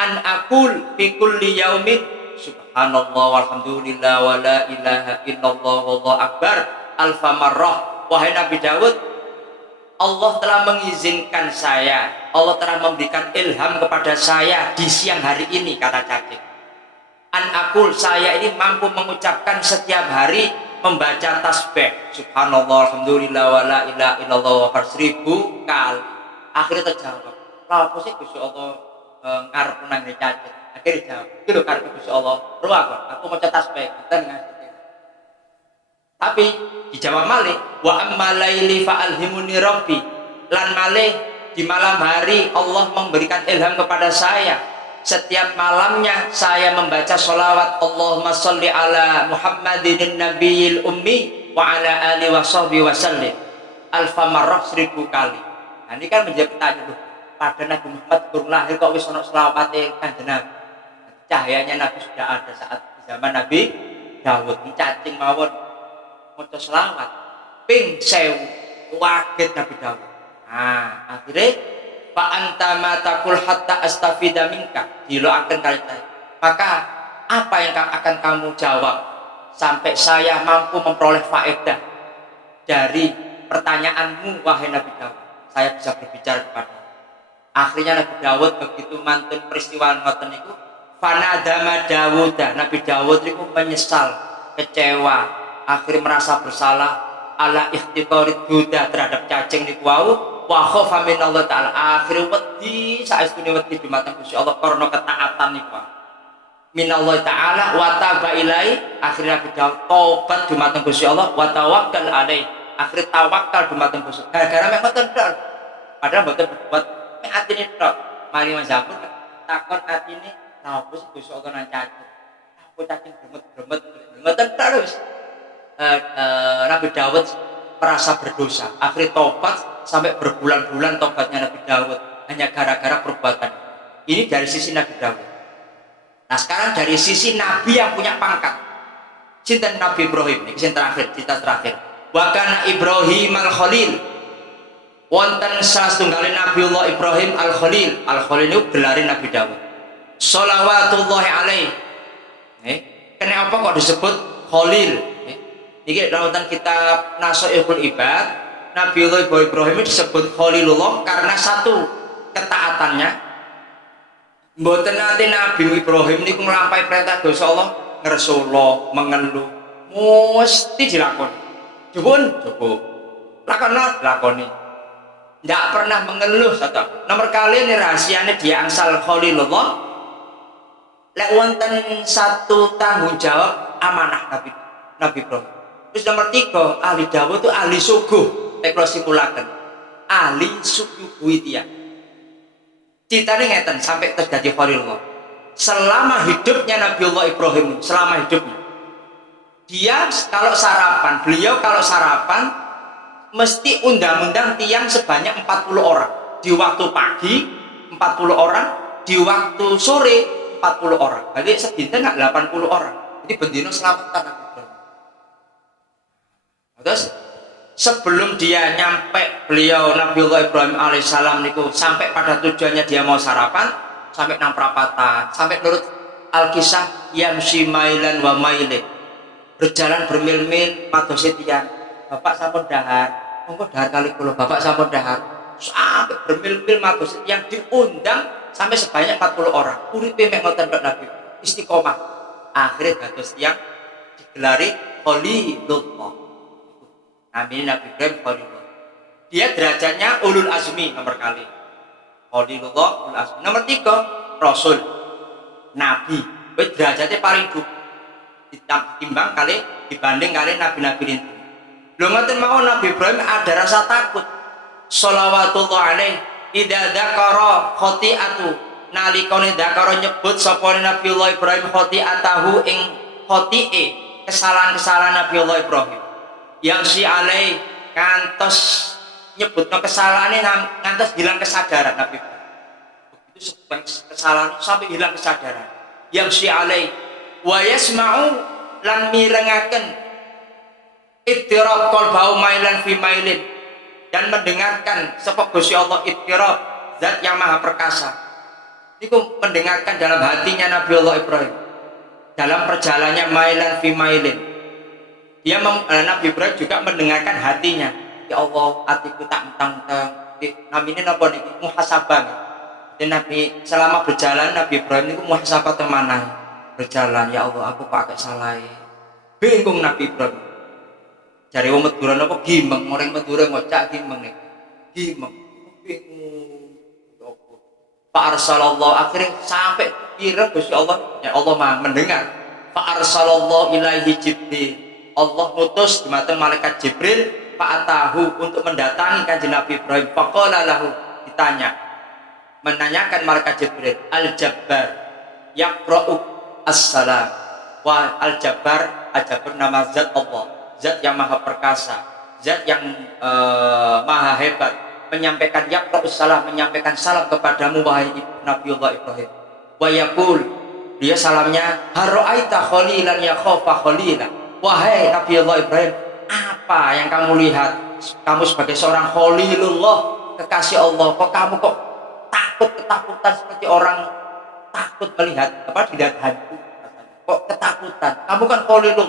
an aqul fi kulli yaumin subhanallah walhamdulillah wa la ilaha illallah wallahu akbar alfa marrah. Wahai Nabi Daud, Allah telah mengizinkan saya, Allah telah memberikan ilham kepada saya di siang hari ini, kata cacing. An akul, saya ini mampu mengucapkan setiap hari membaca tasbih subhanallah alhamdulillah wa la ilaha illallah wa 1000 kali. Akhirnya terjawab, lah apa sih Gusti Allah ngarep nang cacing. Akhirnya jawab, itu lho karep Gusti Allah, ruwak aku maca tasbih kita ngasih. Tapi dijawab malih, wa amma laili fa'alhimuni rabbi, lan malih di malam hari Allah memberikan ilham kepada saya. Setiap malamnya saya membaca sholawat Allahumma sholli ala Muhammadin nabiyil ummi wa ala alihi wa sahbihi wa sallim alfa marrah 1000 kali. Nah, ini kan menjadi pertanyaan, pada Nabi Muhammad kurang lahir kok wis ana selawate Kanjeng Nabi. Cahayanya Nabi sudah ada saat di zaman Nabi Daud. Cacing mawon maca selawat ping 1000 waget Nabi Daud. Nah, akhirnya fa anta ma taqul hatta astafida minka. Diloaken kali saya. Maka apa yang akan kamu jawab sampai saya mampu memperoleh faedah dari pertanyaanmu wahai Nabi Daud. Saya bisa berbicara kepada. Akhirnya Nabi Daud begitu mantun peristiwa ngoten niku, fanadama Dawud, Nabi Daud itu menyesal, kecewa, akhirnya merasa bersalah ala ikhtiqarid Buddha terhadap cacing niku wau, wa khafa minallah taala. Akhirnya wedi saestune wedi dumateng Gusti Allah karena ketaatan niku. Minallah taala wa taba ilai, akhirnya Nabi Daud tobat dumateng Gusti Allah wa tawakkal alai. Akhirnya tawakal dumateng Gusti. Gara-gara mek ngoten tok. Padahal mboten berbuat mek atine tok. Mari Mas Zapur takon atine lha opo sih Gusti Allah nang cacing. Aku cacing gremet-gremet ngoten tok wis. Nabi Daud merasa berdosa. Akhirnya tobat sampai berbulan-bulan tobatnya Nabi Daud hanya gara-gara perbuatan. Ini dari sisi Nabi Daud. Nah, sekarang dari sisi Nabi yang punya pangkat. Cinta Nabi Ibrahim ini cerita terakhir. Wa kana Ibrahim al-Khalil. Wonten salah setunggalin Nabiullah Ibrahim al-Khalil. Al-Khalil itu gelare Nabi Daud. Shalawatullahi alaihi. Kenapa kok disebut Khalil? Ini dalam kitab Nashaikhul Ibad, Nabiullah Ibrahim disebut Khalilullah karena satu ketaatannya. Mboten nate Nabi Ibrahim niku nglampahi perintah Gusti Allah ngersula, mengeluh, mesti dilakoni. Jupun, lakoni. Tidak pernah mengeluh satu. Nomor kali ini rahasianya dia angsal Khalilullah. Lek wonten satu tanggung jawab amanah Nabi Ibrahim. Terus nomor 3, ahli dawuh itu ahli suguh. Teklo simulaken. Ahli suguh dia. Ceritanya ngeten sampai terjadi Khalilullah. Selama hidupnya Nabiullah Ibrahim, selama hidupnya beliau kalau sarapan mesti undang-undang tiang sebanyak 40 orang di waktu pagi, 40 orang di waktu sore, 40 orang. Jadi sedinten 80 orang. Jadi bendino selamatan Nabi Ibrahim. Terus sebelum dia nyampe beliau Nabiullah Ibrahim alaihissalam niku sampai pada tujuannya dia mau sarapan sampai nang perapatan, sampai menurut Al-Kisah yamsi mailan wa mailin. Berjalan bermil-mil madosi tiang. Bapak sampun dahar, monggo dahar kali kula. Bapak sampun dahar. Sampai bermil-mil madosi tiang diundang sampai sebanyak 40 orang. Uripe mek ngoten tok Nabi. Istiqomah. Akhirnya dados tiang digelari Khalilullah. Namanya Nabi Ibrahim Khalilullah. Dia derajatnya ulul azmi nomor kali. Khalilullah ulul azmi. Nomor 3 Rasul. Nabi. Derajatnya paling ditimbang kali dibanding kali nabi-nabi itu. Lho ngoten mau Nabi Ibrahim ada rasa takut. Shalawatullah alaih idza dzakara khati'atu nalikane dzakara nyebut sapa Nabiullah Ibrahim khati'atahu ing khati'e kesalahan-kesalahan Nabiullah Ibrahim. Yang si alaih ngantos nyebutno kesalahane ngantos hilang kesadaran Nabi Ibrahim. Begitu sebuah kesalahan sampai hilang kesadaran. Yang si alaih wa yasma'u lan mirengaken ittirab qalbau mailan fi mailin dan mendengarkan sapa Gusti Allah ittirab zat yang maha perkasa niku mendengarkan dalam hatinya Nabiullah Ibrahim dalam perjalanannya mailan fi mailin dia Nabi Ibrahim juga mendengarkan hatinya. Ya Allah hatiku tak mentang-mentang namine napa niki muhasabah. Dan Nabi selama berjalan Nabi Ibrahim niku muhasabah temanah berjalan, ya Allah aku kok agak salah. Bingung Nabi Ibrahim. Cari wong Madura apa gimeng, orang Madura ngocak gimeng nih. Gimeng. Bingung. Pak Arsalallah akhirnya sampai kira Gusti Allah, ya Allah Maha mendengar. Pak Arsalallah ilaihi Jibril. Allah ngutus dumateng malaikat Jibril fa'atahu untuk mendatangi kanjeng Nabi Ibrahim. Faqala lahu ditanya. Menanyakan malaikat Jibril, Al-Jabbar yaqra'u As-salam wa al-jabbar nama zat Allah, zat yang maha perkasa, zat yang maha hebat, menyampaikan yaqra'us salam, menyampaikan salam kepadamu wahai Nabiullah Ibrahim. Wa yaqul, dia salamnya haro'aita khalilan ya khofa khalila. Wahai Nabiullah Ibrahim, apa yang kamu lihat? Kamu sebagai seorang khalilullah, kekasih Allah, kok kamu kok takut, ketakutan seperti orang takut melihat dilihat hantu? Kok ketakutan? Kamu kan khalilullah,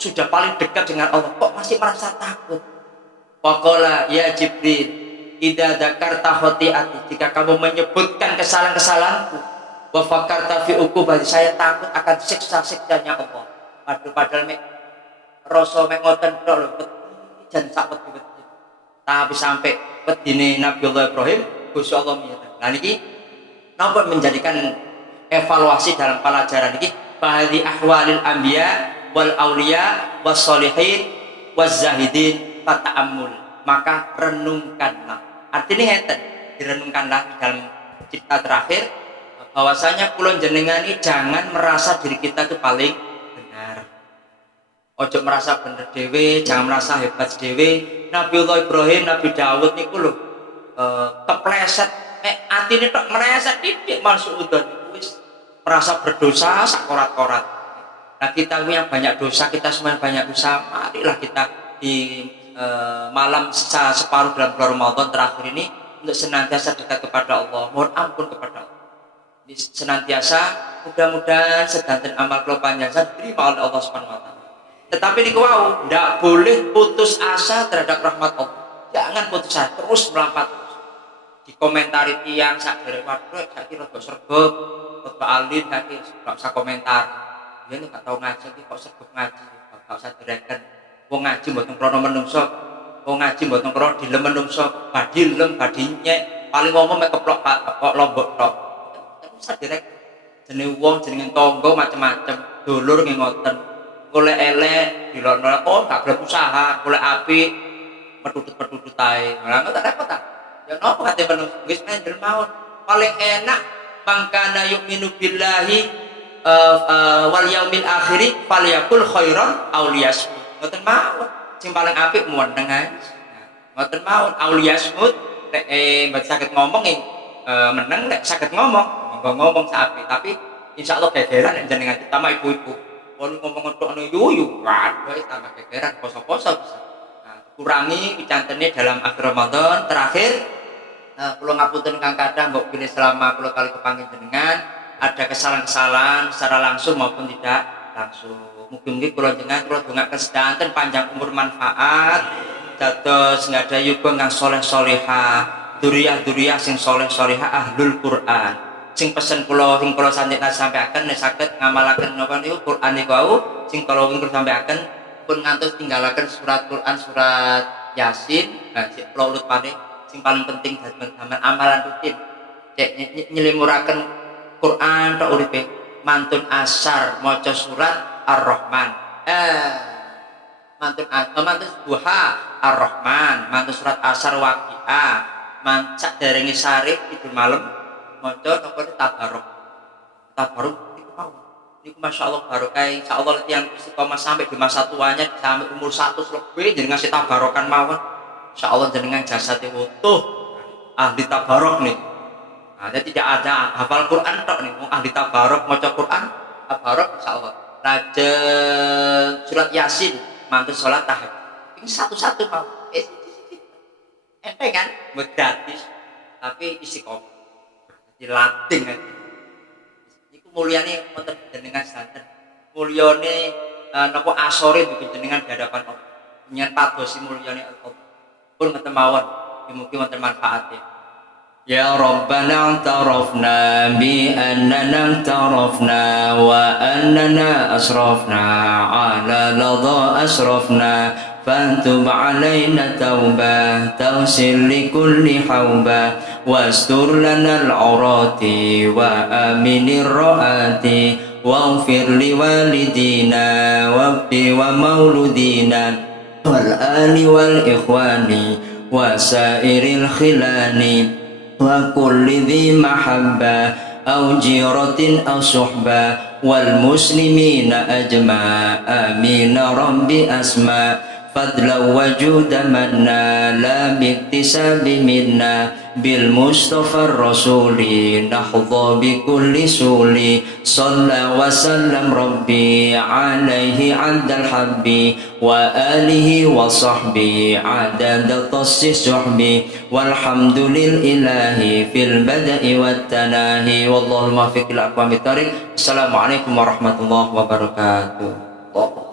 sudah paling dekat dengan Allah, kok masih merasa takut? Waqala ya Jibril, idza dzakarta khati'ati, jika kamu menyebutkan kesalahan-kesalahanku, wa fakarta fi uqubati, saya takut akan siksa-siksanya Allah. Padahal mek rasa mek ngoten tok lho, jan sak wedi. Tapi sampai wedine Nabiullah Ibrahim, Gusti Allah miyatan. Nah niki napa menjadikan evaluasi dalam pelajaran niki? Bahadi ahwalil anbiya wal auliya was solihin waz zahidin fata'ammul, maka renungkanlah. Artinya ngeten, direnungkanlah dalam cipta terakhir bahwasanya kula jenengan ini jangan merasa diri kita itu paling benar. Ojo merasa bener dewe, jangan merasa hebat dewe. Nabiullah Ibrahim, Nabi Daud niku lho kepleset atine tok meleset titik masuk udan wis merasa berdosa sak korat-korat. Nah kita yang banyak dosa, kita semua yang banyak dosa, marilah kita di malam sisa separuh dalam bulan Ramadan terakhir ini untuk senantiasa dekat kepada Allah, mohon ampun kepada Allah. Senantiasa mudah-mudahan sedanten amal kula panjenengan diterima oleh Allah Subhanahu wa taala. Tetapi niku wau ndak boleh putus asa terhadap rahmat Allah. Jangan putus asa, terus melampat terus. Dikomentari tiyang sak derek waduh saiki rada sregep, rada alim saiki gak usah komentar. Ya nek gak tau ngaji iki kok sregep ngaji, gak usah direken. Wong ngaji mboten krana menungso, wong ngaji mboten krana dilem menungso, badilem badinyek, paling ngomong mek keplok kok lombok tok. Usah direk. Jenenge wong jenenge tangga macam-macam, dulur nggih ngoten. Golek elek dilokno oh gak gelem usaha, golek apik petutut-petutut ae. Lah kok tak repot ta? Ya napa kate menungso wis mendel mawon. Paling enak mangkana yu'minu billahi wal yaumil akhir falyakul khairan aw liyasmut. Ngoten mawon. Sing paling apik muwendeng ae. Ngoten mawon aw liyasmut nek mboten saged ngomong meneng nek saged ngomong, monggo ngomong saapik. Tapi insyaallah gegeran nek jenengan kita mah ibu-ibu. Kalau ngomong untuk yuyu, waduh, tambah gegeran, poso-poso bisa. Nah, kurangi wicantene dalam akhir Ramadan terakhir. Kalau ngapunten kang kadang mbok pilih selama kalau kali kepanggil jenengan ada kesalahan-kesalahan secara langsung maupun tidak langsung. Mungkin kalau jenengan kalau dongak kesedanten panjang umur manfaat, dados ngada yuga kang soleh-solehah, duriyah-duriyah sing soleh-solehah ahlul Quran. Sing pesen kula sing kula sanjekna sampaiaken nek saged ngamalaken napa niku Quran niku wau sing kula wing kula sampaiaken pun ngantos tinggalaken surat Quran surat Yasin. Nah sik kula urut pane sing paling penting dalam amalan rutin cek nyelimuraken Quran tok uripe mantun asar maca surat Ar-Rahman mantun duha Ar-Rahman mantun surat asar Waqiah mancak derenge sarif tidur malam maca napa tabaruk niku mawon niku masyaallah barokah insyaallah tiyang istiqomah sampai di masa tuanya sampai umur 100 lebih jenengan ngasih tabarokan mawon insyaallah jenengan jasate utuh ahli tabarok nih. Nah, tidak ada hafal Quran tok nih ahli tabarok maca Quran tabarok insyaallah lajeng surat Yasin mantun salat tahajud ini satu-satu mawon enteng kan gratis tapi istiqomah dilatih aja. Iku mulyane wonten jenengan santen. Mulyane napa asore bikin jenengan di hadapan Allah. Nyen padosi mulyane Allah. Pun ngoten mawon, mugi wonten manfaate. Ya Rabbana tarafna bi annana tarafna wa annana asrafna ala ladha asrafna فانتب علينا توبة توصل لكل حوبة واستر لنا العورات وآمن الرآت واغفر لوالدينا ومولودينا والآل والإخوان وسائر الخلان وكل ذي محبة أو جيرة أو صحبة والمسلمين أجمع آمين رب أسماء فضلا وجودا منا لا باكتساب منا بالمصطفى الرسول نحظى بكل سول صلى وسلم ربي عليه عند الحب وآله وصحبه عدد طس السحب والحمد لله في البدء والتناهي والله الموفق لأقوام الطريق. السلام عليكم warahmatullahi wabarakatuh.